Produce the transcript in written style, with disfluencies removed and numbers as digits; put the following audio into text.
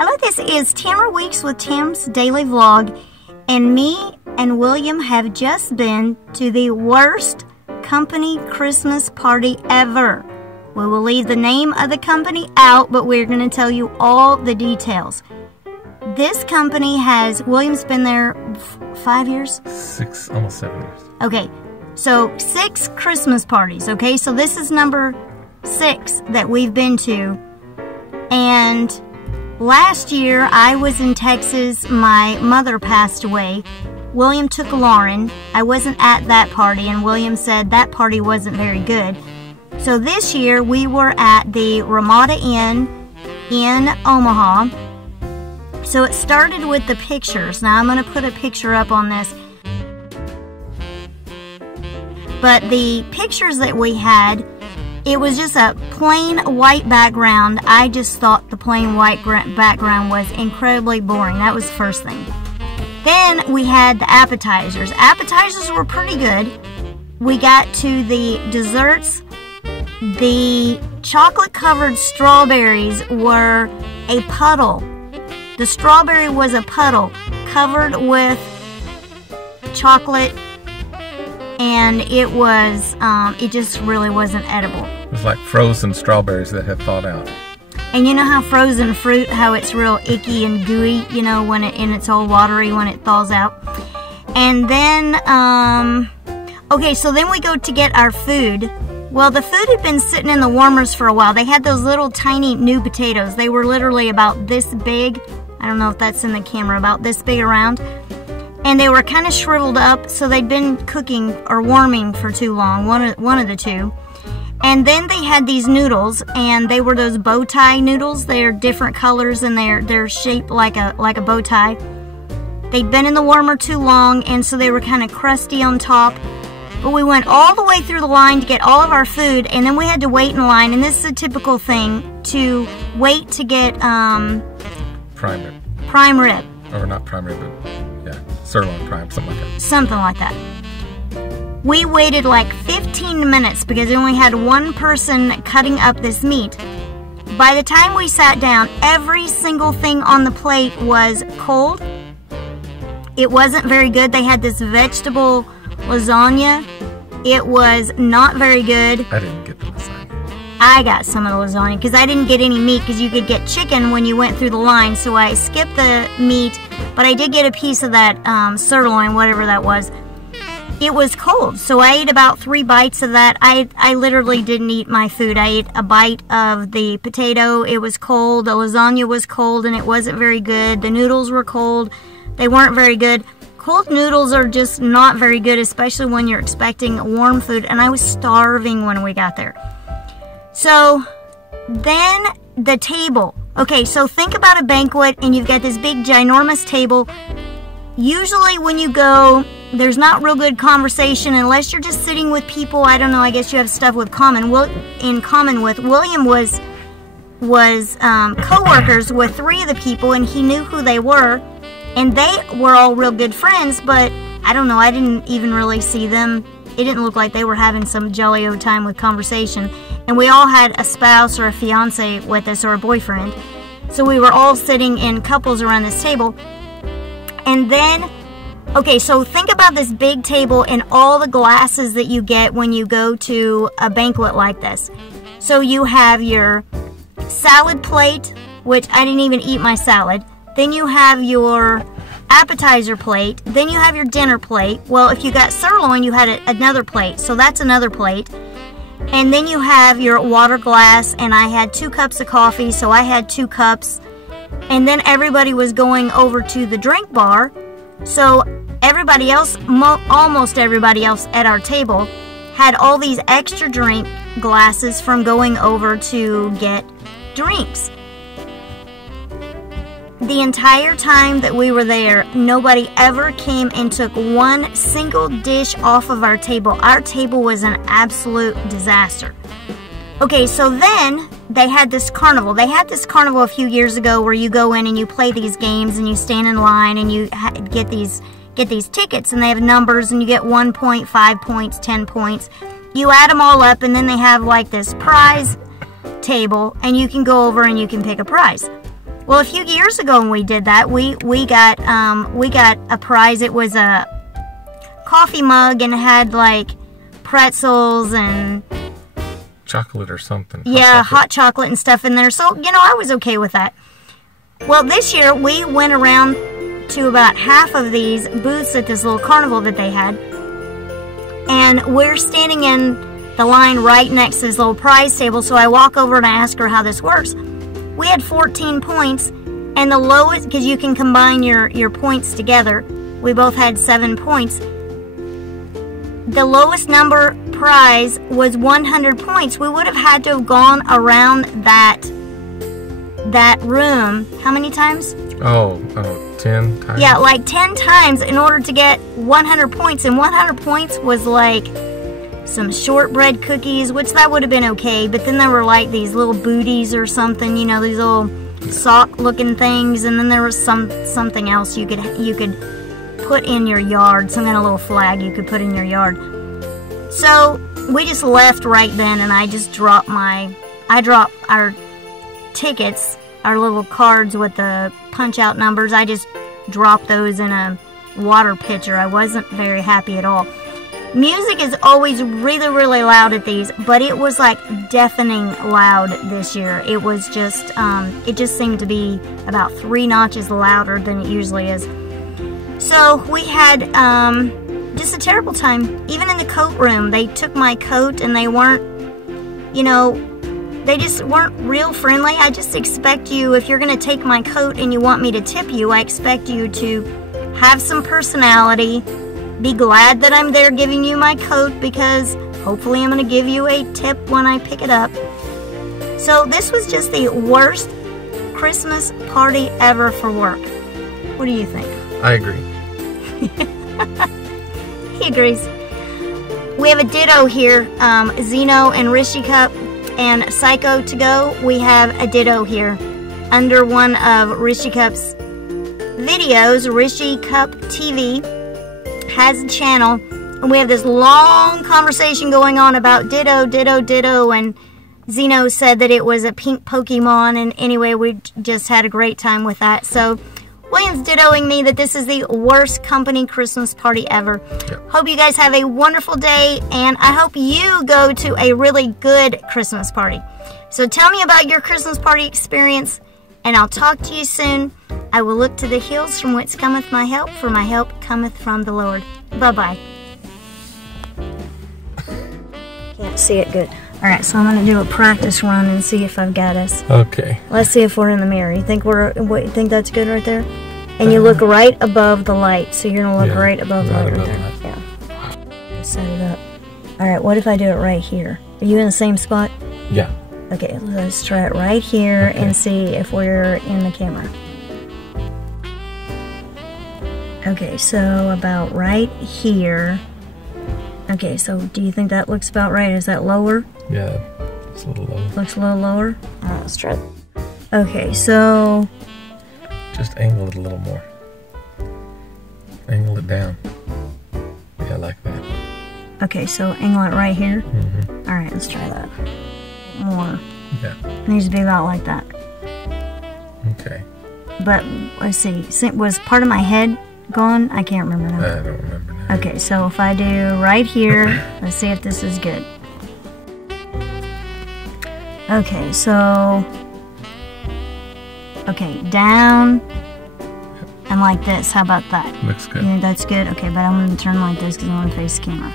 Hello, this is Tamera Weeks with Tam's Daily Vlog, and me and William have just been to the worst company Christmas party ever. We will leave the name of the company out, but we're going to tell you all the details. This company has, William's been there 5 years? 6, almost 7 years. Okay, so 6 Christmas parties, okay? So this is number 6 that we've been to, and last year, I was in Texas. My mother passed away. William took Lauren. I wasn't at that party, and William said that party wasn't very good. So this year, we were at the Ramada Inn in Omaha. So it started with the pictures. Now, I'm going to put a picture up on this. But the pictures that we had, it was just a plain white background. I just thought the plain white background was incredibly boring. That was the first thing. Then we had the appetizers. Appetizers were pretty good. We got to the desserts. The chocolate-covered strawberries were a puddle. The strawberry was a puddle covered with chocolate, and it was, it just really wasn't edible. It was like frozen strawberries that had thawed out. And you know how frozen fruit, how it's real icky and gooey, you know, when it's all watery when it thaws out. And then, okay, so then we go to get our food. Well, the food had been sitting in the warmers for a while. They had those little tiny new potatoes. They were literally about this big. I don't know if that's in the camera, about this big around. And they were kind of shriveled up, so they'd been cooking or warming for too long, one of the two. And then they had these noodles, and they were those bow tie noodles. They're different colors, and they're shaped like a bow tie. They'd been in the warmer too long, and so they were kind of crusty on top. But we went all the way through the line to get all of our food, and then we had to wait in line. And this is a typical thing, to wait to get Prime rib. Prime rib. Or not prime rib, but yeah, sirloin prime, something like that. Something like that. We waited like 15 minutes because we only had one person cutting up this meat. By the time we sat down, every single thing on the plate was cold. It wasn't very good. They had this vegetable lasagna. It was not very good. I didn't get the lasagna. I got some of the lasagna because I didn't get any meat because you could get chicken when you went through the line, so I skipped the meat, but I did get a piece of that sirloin, whatever that was. It was cold, so I ate about 3 bites of that. I literally didn't eat my food. I ate a bite of the potato. It was cold. The lasagna was cold, and it wasn't very good. The noodles were cold. They weren't very good. Cold noodles are just not very good, especially when you're expecting warm food, and I was starving when we got there. So then the table. Okay, so think about a banquet, and you've got this big, ginormous table. Usually when you go, there's not real good conversation unless you're just sitting with people. I don't know, I guess you have stuff in common with. William was co-workers with 3 of the people, and he knew who they were, and they were all real good friends, but I don't know, I didn't even really see them. It didn't look like they were having some jolly old time with conversation. And we all had a spouse or a fiance with us, or a boyfriend. So we were all sitting in couples around this table. And then, okay, so think about this big table and all the glasses that you get when you go to a banquet like this. So you have your salad plate, which I didn't even eat my salad. Then you have your appetizer plate. Then you have your dinner plate. Well, if you got sirloin, you had another plate. So that's another plate. And then you have your water glass, and I had 2 cups of coffee, so I had 2 cups. And then everybody was going over to the drink bar. So everybody else, almost everybody else at our table, had all these extra drink glasses from going over to get drinks. The entire time that we were there, nobody ever came and took one single dish off of our table. Our table was an absolute disaster. Okay, so then they had this carnival. They had this carnival a few years ago where you go in and you play these games and you stand in line and you get these tickets, and they have numbers, and you get 1 point, 5 points, 10 points. You add them all up, and then they have like this prize table, and you can go over and you can pick a prize. Well, a few years ago when we did that, we got a prize. It was a coffee mug and it had like pretzels and chocolate or something. Yeah, hot chocolate and stuff in there. So, you know, I was okay with that. Well, this year we went around to about half of these booths at this little carnival that they had. And we're standing in the line right next to this little prize table. So I walk over and I ask her how this works. We had 14 points, and the lowest, because you can combine your points together, we both had 7 points. The lowest number prize was 100 points. We would have had to have gone around that room. How many times? 10 times? Yeah, like 10 times in order to get 100 points. And 100 points was like some shortbread cookies, which that would have been okay. But then there were like these little booties or something, you know, these little sock-looking things. And then there was something else you could put in your yard, some kind of little flag you could put in your yard. So we just left right then, and I just dropped our tickets, our little cards with the punch-out numbers. I just dropped those in a water pitcher. I wasn't very happy at all. Music is always really, really loud at these, but it was like deafening loud this year. It was just, it just seemed to be about 3 notches louder than it usually is. So we had just a terrible time. Even in the coat room, they took my coat and they weren't, you know, they just weren't real friendly. I just expect you, if you're going to take my coat and you want me to tip you, I expect you to have some personality. Be glad that I'm there giving you my coat, because hopefully I'm going to give you a tip when I pick it up. So this was just the worst Christmas party ever for work. What do you think? I agree. He agrees. We have a ditto here. Zeno and Rishi Cup and Psycho to go. We have a ditto here under one of Rishi Cup's videos. Rishi Cup TV has a channel, and we have this long conversation going on about ditto, and Zeno said that it was a pink Pokemon, and anyway, we just had a great time with that. So William's dittoing me that this is the worst company Christmas party ever. Yep. Hope you guys have a wonderful day, and I hope you go to a really good Christmas party. So tell me about your Christmas party experience, and I'll talk to you soon. I will look to the hills from whence cometh my help, for my help cometh from the Lord. Bye-bye. Can't see it good. Alright, so I'm going to do a practice run and see if I've got us. Okay. Let's see if we're in the mirror. You think that's good right there? And you look right above the light. So you're going to look right above the light right there. Yeah. Set it up. Alright, what if I do it right here? Are you in the same spot? Yeah. Okay, let's try it right here and see if we're in the camera. Okay, so about right here. Okay, so do you think that looks about right? Is that lower? Yeah, it's a little low. Looks a little lower? Alright, let's try it. Okay, so just angle it a little more. Angle it down. Yeah, like that. Okay, so angle it right here. Mm-hmm. Alright, let's try that. More. Yeah. It needs to be about like that. Okay. But let's see. Was part of my head gone? I can't remember now. I don't remember now. Okay, so if I do right here, let's see if this is good. Okay, so down and like this. How about that? Looks good. Yeah, that's good. Okay, but I'm going to turn like this because I want to face the camera.